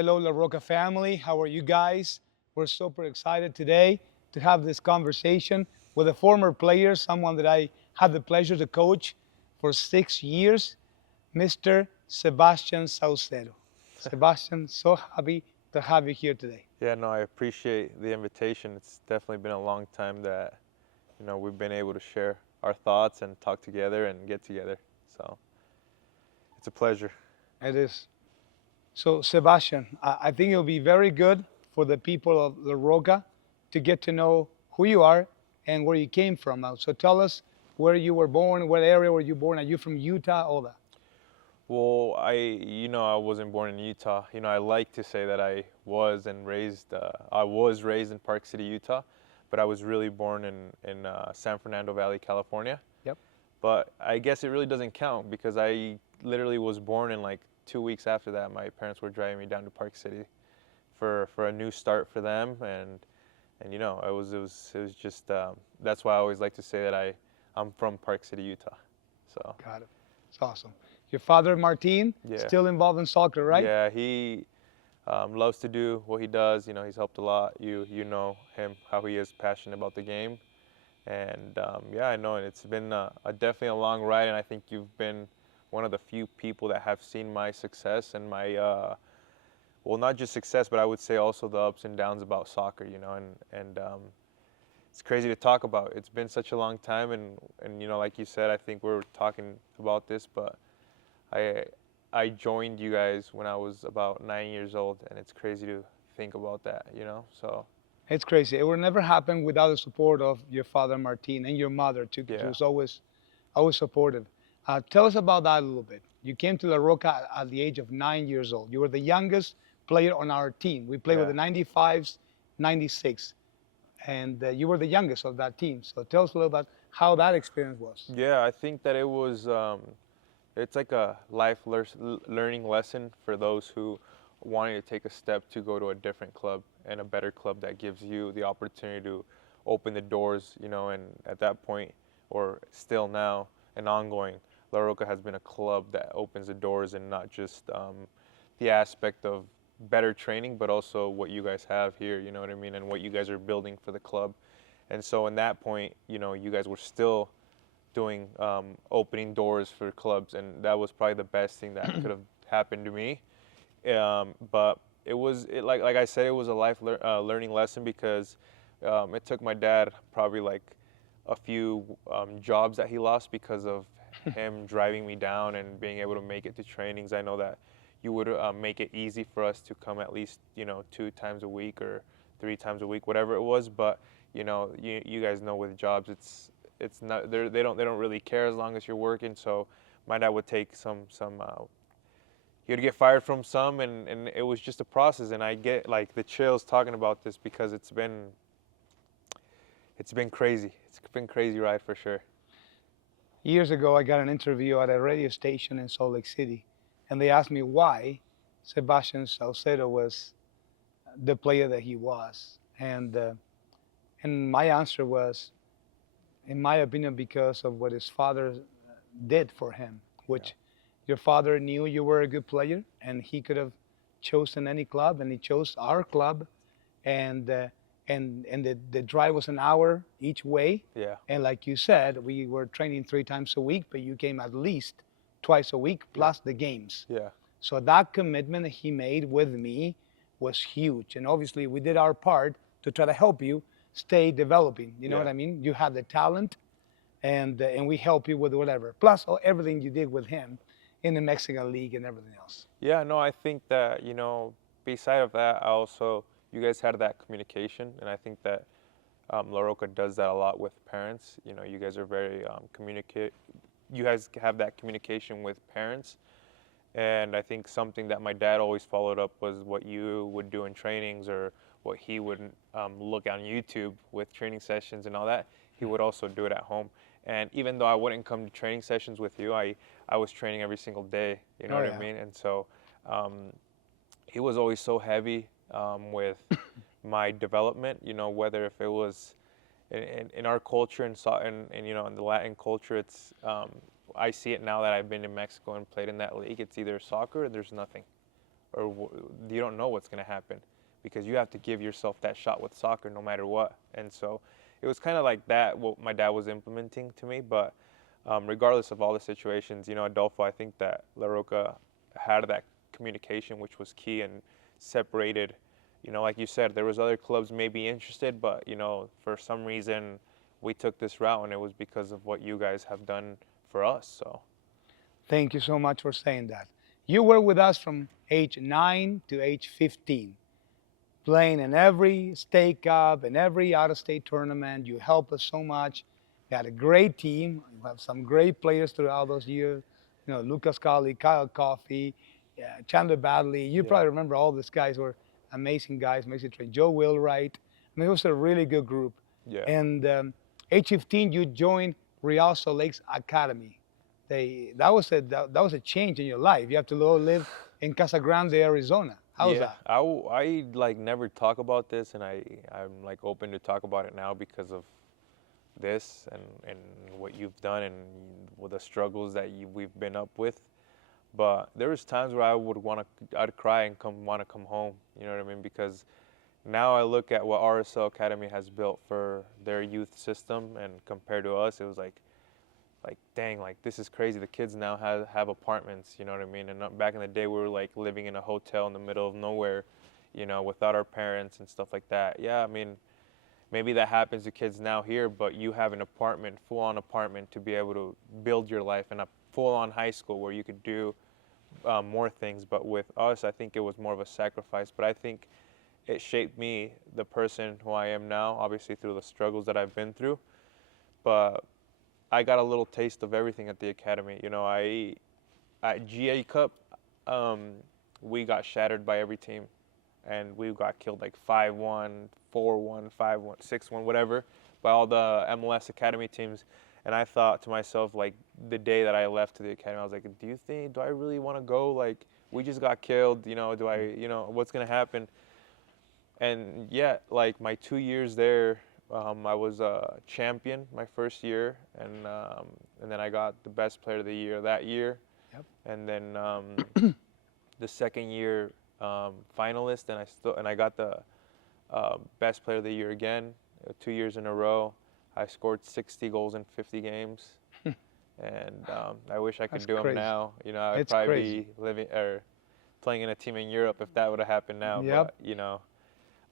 Hello, La Roca family. How are you guys? We're super excited today to have this conversation with a former player, someone that I had the pleasure to coach for 6 years, Mr. Sebastian Saucedo. Sebastian, so happy to have you here today. Yeah, no, I appreciate the invitation. It's definitely been a long time that, we've been able to share our thoughts and talk together and get together. So it's a pleasure. It is. So, Sebastian, I think it'll be very good for the people of La Roca to get to know who you are and where you came from. So, tell us where you were born, what area were you born? Are you from Utah? All that. Well, I wasn't born in Utah. I like to say that I was raised in Park City, Utah, but I was really born in San Fernando Valley, California. Yep. But I guess it really doesn't count because I literally was born in like 2 weeks after that. My parents were driving me down to Park City for a new start for them, and it was just that's why I always like to say that I'm from Park City, Utah. So Got it. It's awesome. Your father, Martin, yeah, still involved in soccer, right? yeah, he loves to do what he does. He's helped a lot. You know him, how he is passionate about the game, and yeah, I know it's been definitely a long ride, and I think you've been one of the few people that have seen my success and my well, not just success, but I would say also the ups and downs about soccer. And it's crazy to talk about. It's been such a long time, and like you said, I think we're talking about this, but I I joined you guys when I was about 9 years old, and it's crazy to think about that. So It's crazy. It would never happen without the support of your father, Martin, and your mother, too, because she yeah, was always supportive. Tell us about that a little bit. You came to La Roca at the age of 9 years old. You were the youngest player on our team. We played with yeah, the 95s, 96, and you were the youngest of that team. So tell us a little about how that experience was. yeah. I think that it was. It's like a learning lesson for those who wanting to take a step to go to a different club and a better club that gives you the opportunity to open the doors. And at that point, or still now and ongoing, La Roca has been a club that opens the doors, and not just the aspect of better training, but also what you guys have here, you know what I mean, and what you guys are building for the club. And so in that point, you guys were still doing opening doors for clubs, and that was probably the best thing that could have happened to me. But like I said, it was a learning lesson because it took my dad probably like a few jobs that he lost because of him driving me down and being able to make it to trainings. I know that you would make it easy for us to come at least 2 times a week or 3 times a week, whatever it was. But you guys know with jobs, it's not they don't really care as long as you're working. So my dad would take some he would get fired from some, and it was just a process. And I get like the chills talking about this because it's been crazy. It's been crazy ride for sure. Years ago, I got an interview at a radio station in Salt Lake City, and they asked me why Sebastian Saucedo was the player that he was, and my answer was, in my opinion, because of what his father did for him, Yeah, which your father knew you were a good player, and he could have chosen any club, and he chose our club, and the drive was an hour each way, yeah, and like you said, we were training 3 times a week, but you came at least twice a week yeah, plus the games. yeah, So that commitment that he made with me was huge, and obviously we did our part to try to help you stay developing. You know yeah. what I mean? You have the talent, and we help you with whatever. Plus everything you did with him in the Mexican League and everything else. Yeah, no, I think that, beside of that, you guys had that communication, and I think that La Roca does that a lot with parents. You guys are very you guys have that communication with parents, and I think something that my dad always followed up was what you would do in trainings, or what he would look on YouTube with training sessions and all that. He would also do it at home. And even though I wouldn't come to training sessions with you, I was training every single day. You know Oh what I yeah. mean? And so um, he was always so heavy with my development. Whether if it was in our culture and in the Latin culture, it's I see it now that I've been in Mexico and played in that league. It's either soccer or there's nothing. or you don't know what's going to happen, because you have to give yourself that shot with soccer no matter what. And so it was kind of like that, what my dad was implementing to me. But regardless of all the situations, Adolfo, I think that La Roca had that communication, which was key, and separated. Like you said, there was other clubs maybe interested, but for some reason we took this route, and it was because of what you guys have done for us. So Thank you so much for saying that. You were with us from age 9 to age 15, playing in every state cup and every out-of-state tournament. You helped us so much. We had a great team. We have some great players throughout those years. Lucas Colley, Kyle Coffey, Chandler Badley. You probably remember all these guys were amazing guys, amazing trained. Joe Wheelwright. I mean, it was a really good group. yeah. And age 15, you joined Real Salt Lake's Academy. That was a change in your life. You have to go live in Casa Grande, Arizona. How was that? I like never talk about this, and I'm like open to talk about it now because of this and what you've done and with the struggles that we've been up with. But there was times where I'd cry and want to come home. You know what I mean? Because now I look at what RSL Academy has built for their youth system, and compared to us, it was like dang, like this is crazy. The kids now have apartments, you know what I mean? And back in the day, we were like living in a hotel in the middle of nowhere, without our parents and stuff like that. Yeah, I mean, maybe that happens to kids now here, but you have an apartment, full-on apartment, to be able to build your life, and a full-on high school where you could do more things. But with us, I think it was more of a sacrifice. But I think it shaped me, the person who I am now, obviously through the struggles that I've been through. But I got a little taste of everything at the academy. At GA Cup, we got shattered by every team, and we got killed like 5-1, 4-1, 5-1, 6-1, whatever, by all the MLS Academy teams. And I thought to myself, like, the day that I left to the academy, I was like, do I really want to go? Like, we just got killed, what's going to happen? And yeah, like my 2 years there, I was a champion my first year, and then I got the best player of the year that year. Yep. And then the second year finalist, and I got the best player of the year again, 2 years in a row. I scored 60 goals in 50 games, and I wish I could do them now. I would probably be living or playing in a team in Europe if that would have happened now. Yep.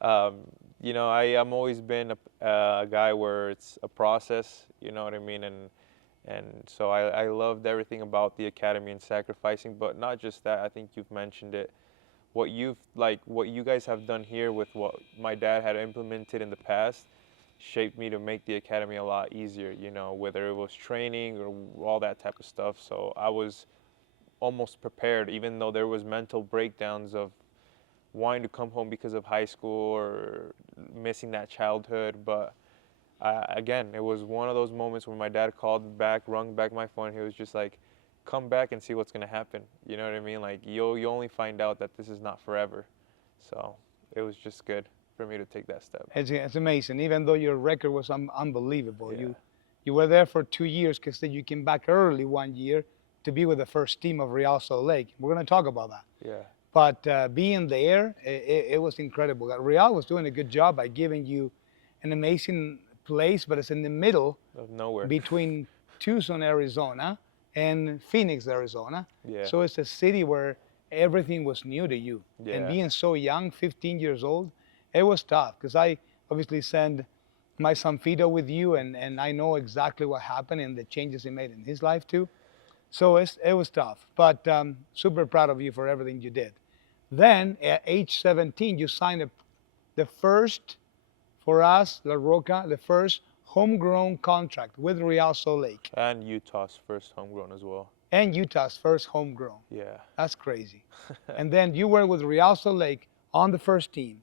But I'm always been a guy where it's a process, you know what I mean? And so I loved everything about the academy and sacrificing, but not just that. I think you've mentioned it. What you guys have done here with what my dad had implemented in the past shaped me to make the academy a lot easier, whether it was training or all that type of stuff. So I was almost prepared, even though there was mental breakdowns of wanting to come home because of high school or missing that childhood. But again, it was one of those moments when my dad called back, rung back my phone. He was just like, come back and see what's going to happen. You know what I mean? Like, you only find out that this is not forever. So it was just good for me to take that step. It's amazing. Even though your record was unbelievable, Yeah. you were there for 2 years, because then you came back early 1 year to be with the first team of Real Salt Lake. We're going to talk about that. Yeah. But being there, it was incredible. Real was doing a good job by giving you an amazing place, but it's in the middle Of nowhere. between Tucson, Arizona, and Phoenix, Arizona. Yeah. So it's a city where everything was new to you. Yeah. And being so young, 15 years old, it was tough, because I obviously sent my son Fido with you, and I know exactly what happened and the changes he made in his life too. So it was tough, but super proud of you for everything you did. Then at age 17, you signed the first, for us, La Roca, the first homegrown contract with Real Salt Lake. And Utah's first homegrown as well. And Utah's first homegrown. Yeah. That's crazy. And then you were with Real Salt Lake on the first team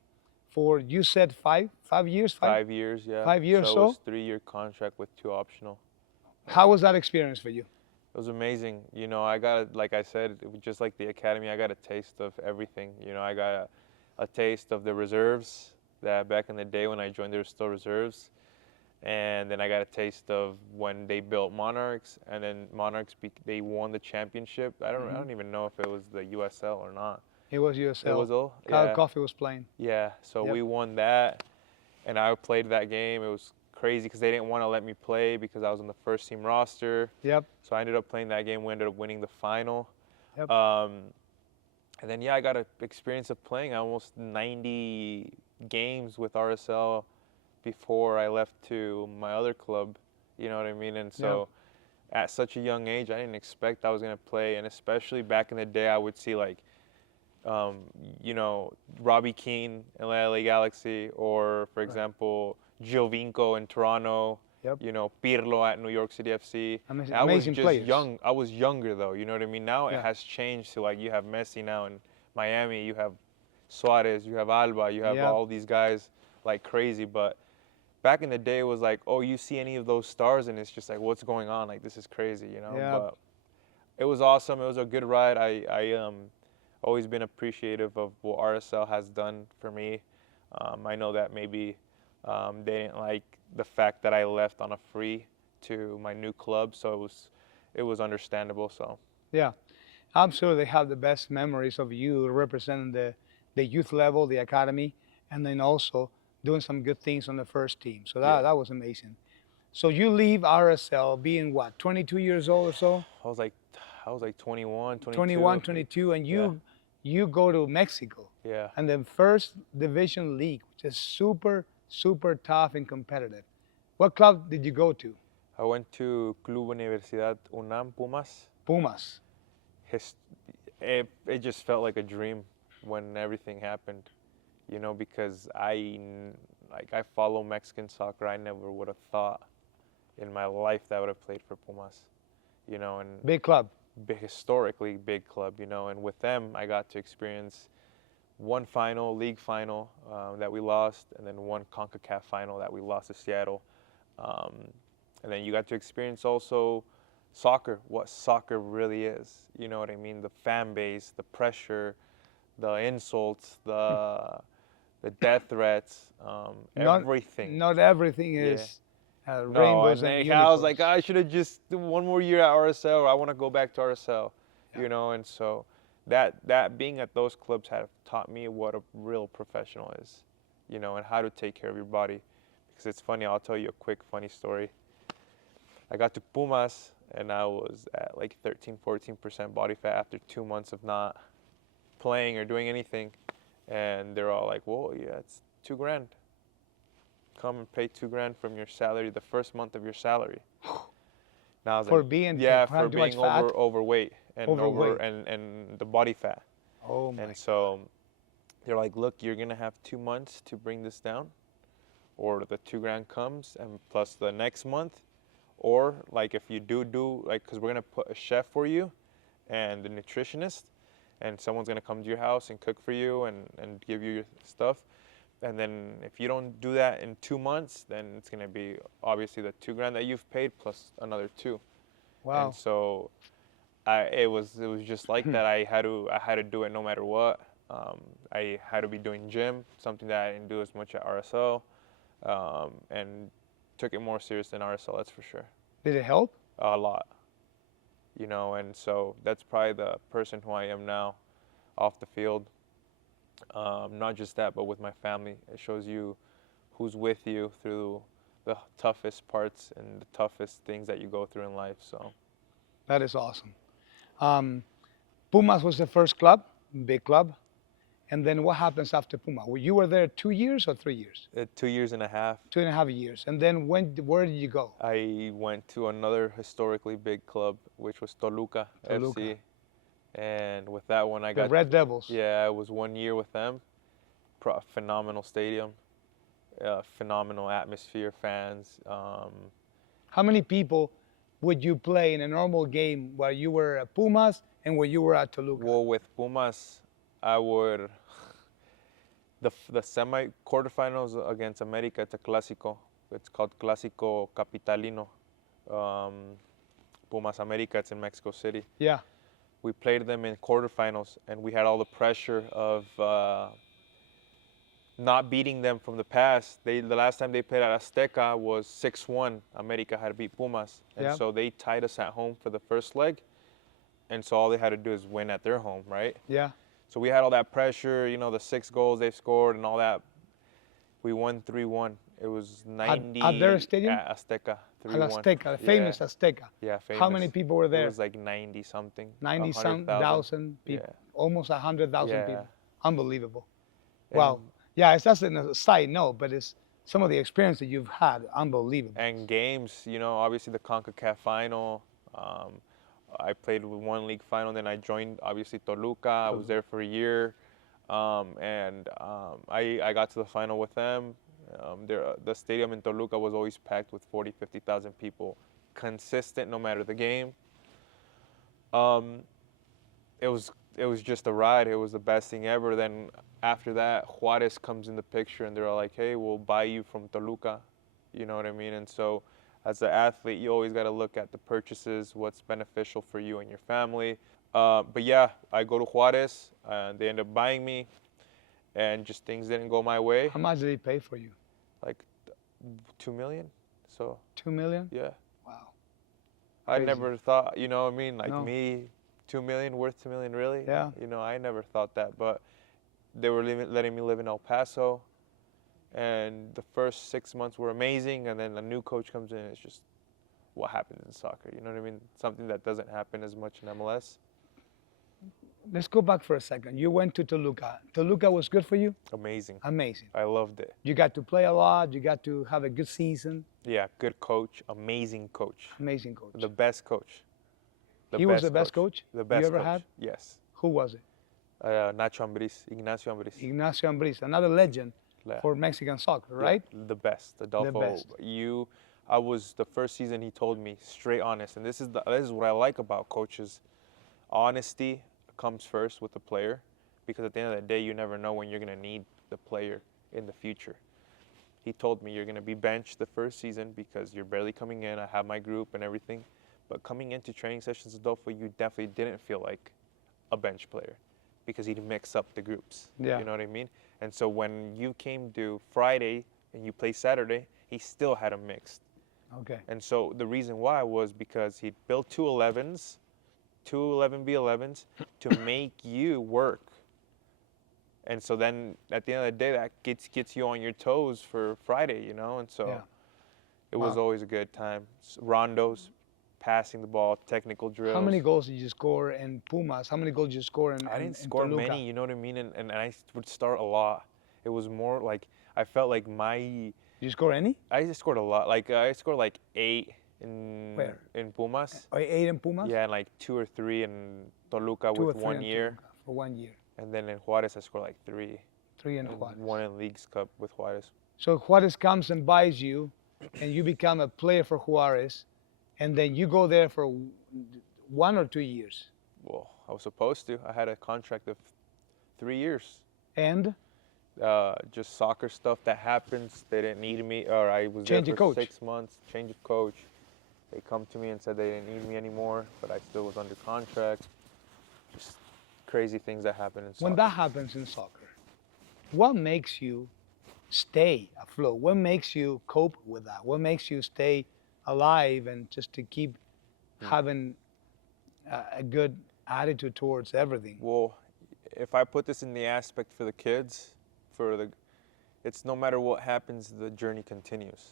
for, you said 5 years? 5 years, yeah. 5 years, so so? it was 3-year contract with 2 optional. How was that experience for you? It was amazing. I got, like I said, just like the academy, I got a taste of everything. I got a taste of the reserves, that back in the day when I joined, there were still reserves. And then I got a taste of when they built Monarchs, and then Monarchs, they won the championship. I don't even know if it was the USL or not. It was It was USL. all, Kyle yeah, Coffey was playing. yeah. So Yep. we won that, and I played that game. It was crazy because they didn't want to let me play because I was on the first team roster. Yep. So I ended up playing that game. We ended up winning the final. Yep. And then, yeah, I got an experience of playing almost 90 games with RSL before I left to my other club. You know what I mean? And so at such a young age, I didn't expect I was going to play. And especially back in the day, I would see like, you know, Robbie Keane in LA Galaxy, or for example, Giovinco in Toronto. Yep. You know, Pirlo at New York City FC. Amazing, I was amazing just players. young. I was younger though. You know what I mean? Now Yeah. it has changed to like you have Messi now in Miami. You have Suarez. You have Alba. You have Yep. all these guys like crazy. But back in the day, it was like, oh, you see any of those stars, and it's just like, what's going on? Like this is crazy, you know. Yep. But it was awesome. It was a good ride. I always been appreciative of what RSL has done for me. I know that maybe they didn't like the fact that I left on a free to my new club, so it was understandable. So Yeah, I'm sure they have the best memories of you representing the youth level, the academy, and then also doing some good things on the first team. So that was amazing. So you leave RSL being what, 22 years old or so? I was like 21, 22. 21, 22, and you go to Mexico. Yeah. And then first division league, which is super, super tough and competitive. What club did you go to? I went to Club Universidad UNAM Pumas. Pumas. It just felt like a dream when everything happened, you know, because I follow Mexican soccer. I never would have thought in my life that I would have played for Pumas, you know, and Big club. historically big club, you know, and with them I got to experience one league final that we lost, and then one CONCACAF final that we lost to Seattle, and then you got to experience also soccer, what soccer really is, you know what I mean, the fan base, the pressure, the insults, the death threats, everything. Not everything is No, rainbows and and I was unicorns. like, I should have just done one more year at RSL. I want to go back to RSL, you know. And so that being at those clubs have taught me what a real professional is, you know, and how to take care of your body. Because it's funny, I'll tell you a quick funny story. I got to Pumas and I was at like 13, 14% body fat after 2 months of not playing or doing anything. And they're all like, well, yeah, it's $2,000. Come and pay $2,000 from your salary, the first month of your salary. Now I was For like, being for too much being fat? overweight and Overweight. and the body fat. Oh my. And so they're like, look, you're gonna have 2 months to bring this down, or the $2,000 comes and plus the next month, or like if you do like, because we're gonna put a chef for you and the nutritionist, and someone's gonna come to your house and cook for you and give you your stuff. And then if you don't do that in 2 months, then it's gonna be obviously the $2,000 that you've paid plus another two. Wow. And so it was just like that. I had to do it no matter what. I had to be doing gym, something that I didn't do as much at RSL, and took it more serious than RSL. That's for sure. Did it help? A lot, you know. And so that's probably the person who I am now, off the field. Not just that, but with my family. It shows you who's with you through the toughest parts and the toughest things that you go through in life. So That is awesome. Pumas was the first club, big club. And then what happens after Puma? Well, you were there 2 years or 3 years? 2 years and a half. 2.5 years. And then where did you go? I went to another historically big club, which was Toluca FC. And with that one, I got The Red Devils. Yeah, I was 1 year with them. Phenomenal stadium, phenomenal atmosphere, fans. How many people would you play in a normal game while you were at Pumas and while you were at Toluca? Well, with Pumas, I would the semi quarterfinals against America. It's a clásico. It's called Clásico Capitalino. Pumas America. It's in Mexico City. Yeah. We played them in quarterfinals, and we had all the pressure of not beating them from the past. The last time they played at Azteca was 6-1. America had to beat Pumas, and so they tied us at home for the first leg, and so all they had to do is win at their home, right? Yeah. So we had all that pressure, you know, the 6 goals they scored and all that. We won 3-1. It was 90 at their stadium? at Azteca, Al 3-1. Azteca, the famous Azteca. Yeah, famous. How many people were It there? was like 90 something. 90,000 people. Yeah. Almost 100,000 Yeah. people. Unbelievable. And, Wow. Yeah, it's just a side note, but it's some of the experience that you've had. Unbelievable. and games, you know, obviously the CONCACAF final. I played with one league final, then I joined obviously Toluca. I was there for a year, I got to the final with them. The stadium in Toluca was always packed with 40, 50,000 people, consistent no matter the game. It was just a ride. It was the best thing ever. Then after that, Juarez comes in the picture, and they're all like, "Hey, we'll buy you from Toluca," you know what I mean? And so, as an athlete, you always got to look at the purchases, what's beneficial for you and your family. But yeah, I go to Juarez, and they end up buying me, and just things didn't go my way. How much did he pay for you? Like 2 million. So 2 million? yeah, Wow. I Crazy. never thought, you know what I mean? Like No. me, 2 million, worth 2 million, really? Yeah. You know, I never thought that, but they were letting me live in El Paso, and the first 6 months were amazing, and then a new coach comes in, and it's just what happens in soccer, you know what I mean? Something that doesn't happen as much in MLS. Let's go back for a second. You went to Toluca. Toluca was good for you? Amazing. Amazing. I loved it. You got to play a lot. You got to have a good season. Yeah, good coach, amazing coach, Amazing coach. the best coach. He was the best coach The best you ever coach. had? Yes. Who was it? Nacho Ambriz, Ignacio Ambriz. Ignacio Ambriz, another legend Yeah. for Mexican soccer, Yeah, right? the best, Adolfo. best. I was the first season he told me straight honest, and this is what I like about coaches. Honesty comes first with the player, because at the end of the day, you never know when you're gonna need the player in the future. He told me, you're gonna be benched the first season because you're barely coming in. I have my group and everything, but coming into training sessions, Adolfo, you definitely didn't feel like a bench player, because he'd mix up the groups. Yeah. You know what I mean? And so when you came to Friday and you play Saturday, he still had them mixed. Okay. And so the reason why was because he'd built two 11s, two 11v11s to make you work. And so then at the end of the day, that gets you on your toes for Friday, you know? And so Yeah. it was Wow. always a good time. Rondos, passing the ball, technical drills. How many goals did you score in Pumas? How many goals did you score in I didn't in score Toluca? many, you know what I mean? And I would start a lot. It was more like, I felt like Did you score any? I just scored a lot. Like I scored like 8 in Where? in Pumas. Or 8 in Pumas? Yeah, and like 2 or 3 in Toluca 2 or with 3 1 in year. Toluca for 1 year. And then in Juarez, I scored like 3. 3 in And Juarez. 1 in Leagues Cup with Juarez. So Juarez comes and buys you, and you become a player for Juarez, and then you go there for 1 or 2 years. Well, I was supposed to. I had a contract of 3 years. And Just soccer stuff that happens. They didn't need me, or I was Change there of for coach. 6 months. Change of coach. They come to me and said they didn't need me anymore, but I still was under contract. Just crazy things that happen in soccer. when that happens in soccer, what makes you stay afloat? What makes you cope with that? What makes you stay alive and just to keep having a good attitude towards everything? Well, if I put this in the aspect for the kids, it's no matter what happens, the journey continues.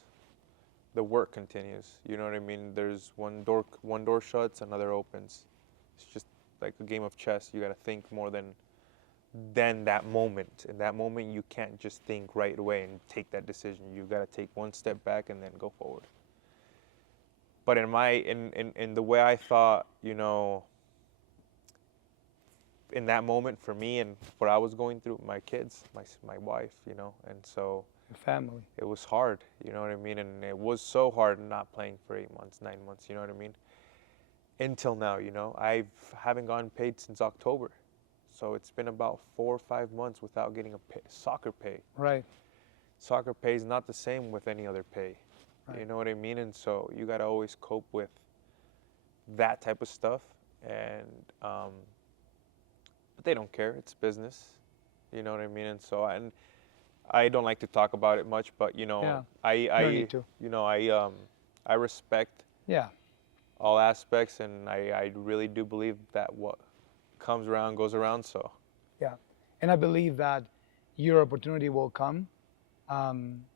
The work continues. You know what I mean? There's one door shuts, another opens. It's just like a game of chess. You got to think more than that moment. In that moment, you can't just think right away and take that decision. You got to take one step back and then go forward. But in the way I thought, you know, in that moment for me and what I was going through, my kids, my wife, you know, and so Your family. it was hard, you know what I mean? And it was so hard not playing for 8 months, 9 months, you know what I mean? Until now, you know, I haven't gotten paid since October. So it's been about 4 or 5 months without getting soccer pay. Right. Soccer pay is not the same with any other pay. Right. You know what I mean? And so you got to always cope with that type of stuff. And, but they don't care. It's business. You know what I mean? And so, I don't like to talk about it much, but you know, Yeah. No need to. you know, I respect Yeah. all aspects, and I really do believe that what comes around goes around. So Yeah, and I believe that your opportunity will come.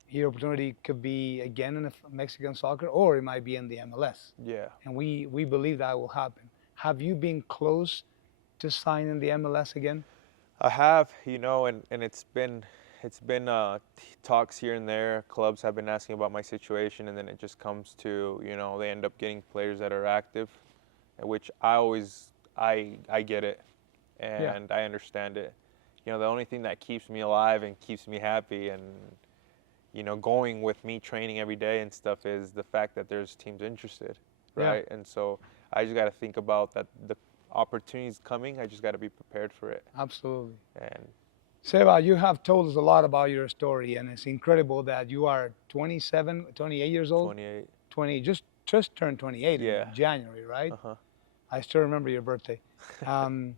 Your opportunity could be again in the Mexican soccer, or it might be in the MLS. Yeah. And we believe that will happen. Have you been close to signing the MLS again? I have, and it's been talks here and there. Clubs have been asking about my situation, and then it just comes to, they end up getting players that are active, which I get it, Yeah, and I understand it. The only thing that keeps me alive and keeps me happy and, going with me training every day and stuff is the fact that there's teams interested, yeah, right? And so I just got to think about that the opportunity's coming. I just got to be prepared for it. absolutely. And Seba, you have told us a lot about your story, and it's incredible that you are 27, 28 years old. 28. 20, just turned 28 in Yeah. January, right? Uh-huh. I still remember your birthday. Um,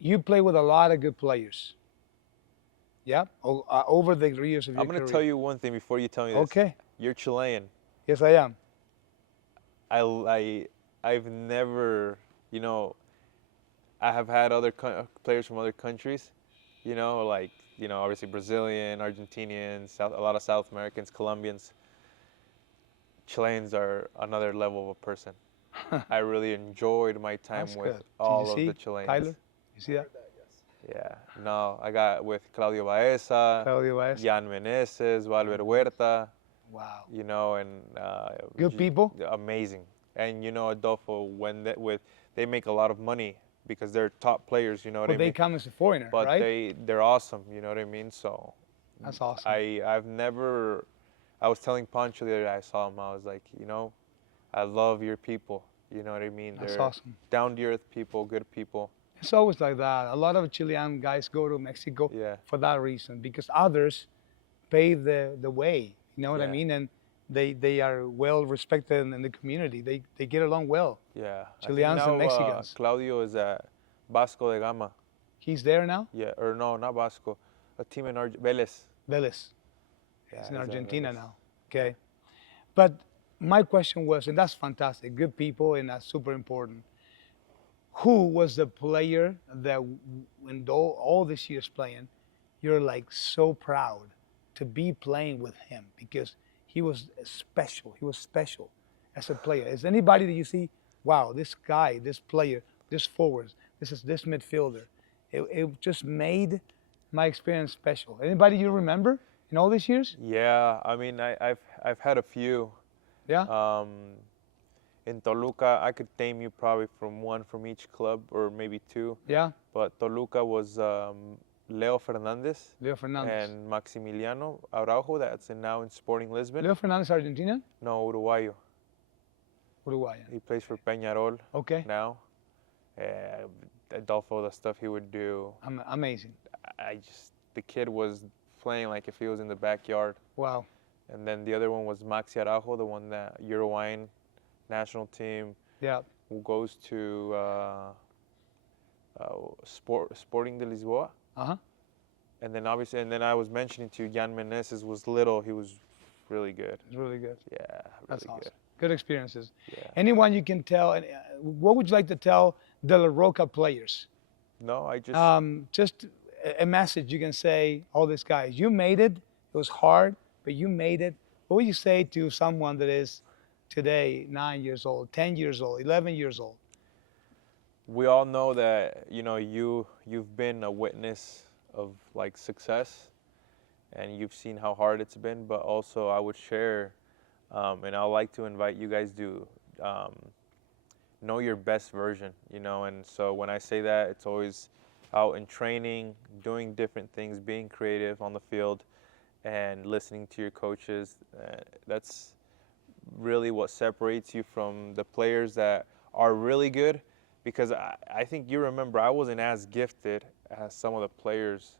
you play with a lot of good players. Yeah, over the years of your I'm going career. to tell you one thing before you tell me this. Okay. You're Chilean. Yes, I am. I've never, I have had other players from other countries, like, obviously Brazilian, Argentinians, a lot of South Americans, Colombians. Chileans are another level of a person. I really enjoyed my time That's with good. all Did of you the see, Chileans. Tyler? You see that? Yeah. No, I got with Claudio Baeza, Claudio Baez. Jan Meneses, Valver Huerta, Wow. and Good people? amazing. And Adolfo, they make a lot of money because they're top players. You know what But I they mean? come as a foreigner, But right? they're awesome. You know what I mean? So That's awesome. I've never. I was telling Pancho the other day I saw him. I was like, I love your people. You know what I mean? That's They're awesome. down to earth people, good people. It's always like that. A lot of Chilean guys go to Mexico Yeah. for that reason because others pave the way. You know what I Yeah. mean? And they are well respected in the community. They get along well. Yeah. Chileans and Mexicans. Claudio is at Vasco de Gama. He's there now? Yeah, or no, not Vasco. A team in Vélez. Vélez. Yeah, He's in he's at Argentina Vélez. now. Okay. But my question was, and that's fantastic, good people, and that's super important. Who was the player that, when all these years playing, you're like so proud to be playing with him because he was special. He was special as a player. Is anybody that you see, wow, this guy, this player, this forward, this midfielder, it just made my experience special. Anybody you remember in all these years? Yeah, I mean, I've had a few. Yeah. In Toluca, I could name you probably one from each club or maybe two. Yeah. But Toluca was Leo Fernandez Leo Fernandez. and Maximiliano Araujo, that's now in Sporting Lisbon. Leo Fernandez, Argentina? No, Uruguayo. Uruguayan. He plays for Peñarol Okay. now. Adolfo, the stuff he would do. Amazing. The kid was playing like if he was in the backyard. Wow. And then the other one was Maxi Araujo, the one that Uruguayan national team Yeah. who goes to Sporting de Lisboa. Uh-huh. And then I was mentioning to you, Jan Meneses was little. He was really good. It's really good. Yeah, really That's awesome. good. Good experiences. Yeah. Anyone you can tell, what would you like to tell the La Roca players? No, I Just a message you can say, all these guys, you made it. It was hard, but you made it. What would you say to someone that is today 9 years old, 10 years old, 11 years old? we all know that you've been a witness of like success, and you've seen how hard it's been. But also, I would share, and I'd like to invite you guys to know your best version. And so when I say that, it's always out in training, doing different things, being creative on the field, and listening to your coaches. That's really what separates you from the players that are really good, because I think you remember I wasn't as gifted as some of the players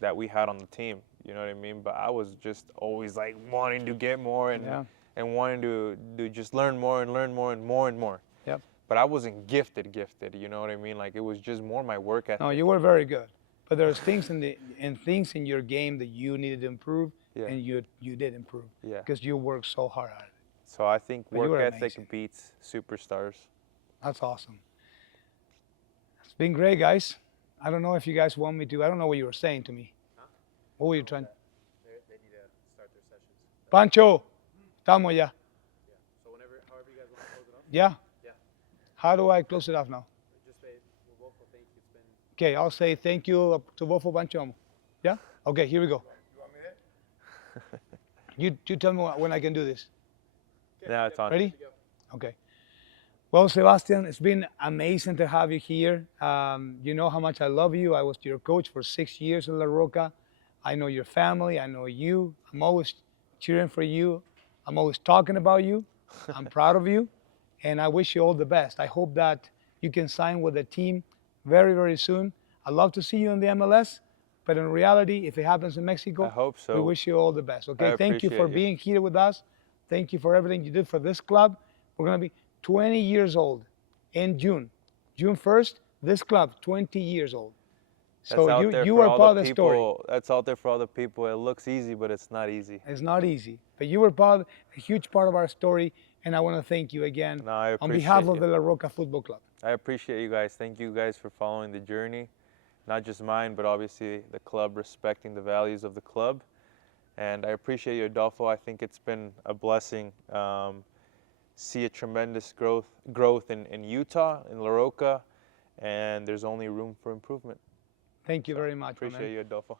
that we had on the team, you know what I mean? But I was just always like wanting to get more and wanting to just learn more and learn more and more and more. Yep. But I wasn't gifted, you know what I mean? Like it was just more my work ethic. No, you were very good. But there's things things in your game that you needed to improve, Yeah. and you did improve Yeah. because you worked so hard at it. So I think But you work were ethic amazing. beats superstars. That's awesome. It's been great, guys. I don't know if you guys want me to. I don't know what you were saying to me. Huh? What were you trying? They need to start their sessions. Pancho, estamos ya. Yeah. So however you guys want to close it off. Yeah? Yeah. How do I close it off now? Just say, well, Bofo, thank you. It's been. Okay, I'll say thank you to Bofo Pancho. Yeah? Okay, here we go. You want me there? You tell me when I can do this. Yeah, it's on. Ready? Okay. Well, Sebastian, it's been amazing to have you here. You know how much I love you. I was your coach for 6 years in La Roca. I know your family. I know you. I'm always cheering for you. I'm always talking about you. I'm proud of you. And I wish you all the best. I hope that you can sign with the team very, very soon. I'd love to see you in the MLS. But in reality, if it happens in Mexico, I hope so. we wish you all the best. Okay, I thank you for appreciate you. being here with us. Thank you for everything you did for this club. We're going to be 20 years old in June. June 1st, this club, 20 years old. So you are part of the story. That's out there for all the people. It looks easy, but it's not easy. It's not easy. But you were a huge part of our story, and I want to thank you again No, I on behalf of appreciate the you. La Roca Football Club. I appreciate you guys. Thank you guys for following the journey. Not just mine, but obviously the club, respecting the values of the club. And I appreciate you, Adolfo. I think it's been a blessing. See a tremendous growth in Utah, in La Roca, and there's only room for improvement. Thank you very much, my man. Appreciate you, Adolfo.